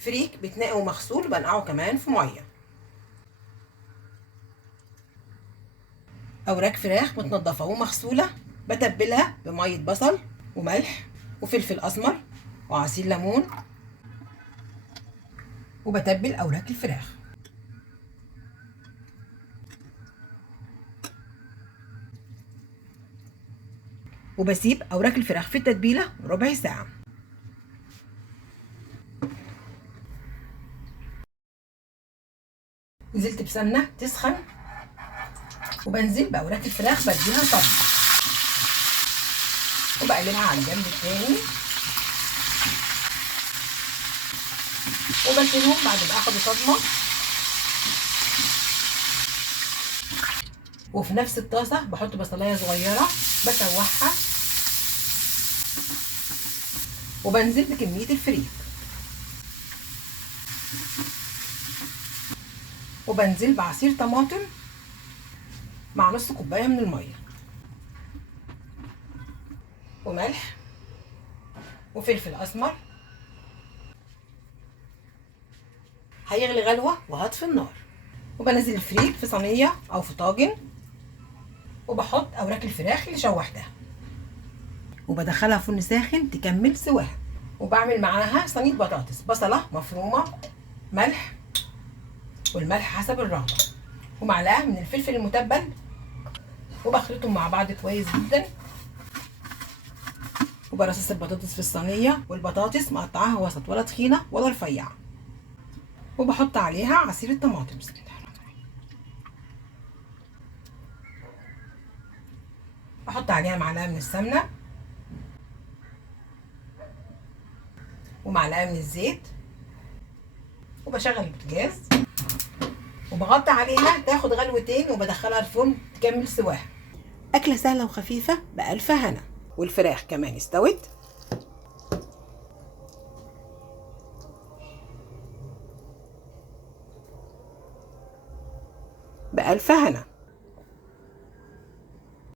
فريك بيتنقع ومغسول، بنقعه كمان في ميه. اوراق فراخ متنضفه ومغسوله، بتبلها بميه بصل وملح وفلفل اسمر وعصير ليمون، وبتبل اوراق الفراخ. وبسيب اوراق الفراخ في التتبيله ربع ساعه. نزلت بسمنه تسخن، وبنزل باوراق الفراخ بديها صدمه، وبقلبها على الجنب التاني، وبشيلهم بعد ما اخد صدمه. وفي نفس الطاسه بحط بصلايه صغيره بشوحها، وبنزل بكميه الفريك، وبنزل بعصير طماطم مع نص كوبايه من الميه، وملح وفلفل اسمر. هيغلي غلوه وهطفي النار، وبنزل الفريك في صينيه او في طاجن، وبحط اوراق الفراخ اللي شوحتها، وبدخلها فرن ساخن تكمل سواها. وبعمل معاها صينيه بطاطس، بصله مفرومه، ملح، والملح حسب الرغبه، ومعلقه من الفلفل المتبل، وبخلطهم مع بعض كويس جدا. وبرصص البطاطس في الصينيه، والبطاطس مقطعاها وسط، ولا تخينه ولا رفيعه، وبحط عليها عصير الطماطم. بحط عليها معلقه من السمنه ومعلقه من الزيت، وبشغل البوتاجاز، وبغطي عليها تاخد غلوتين، وبدخلها الفرن تكمل سواها. اكله سهله وخفيفه بألف هنا. والفراخ كمان استوت. بألف هنا.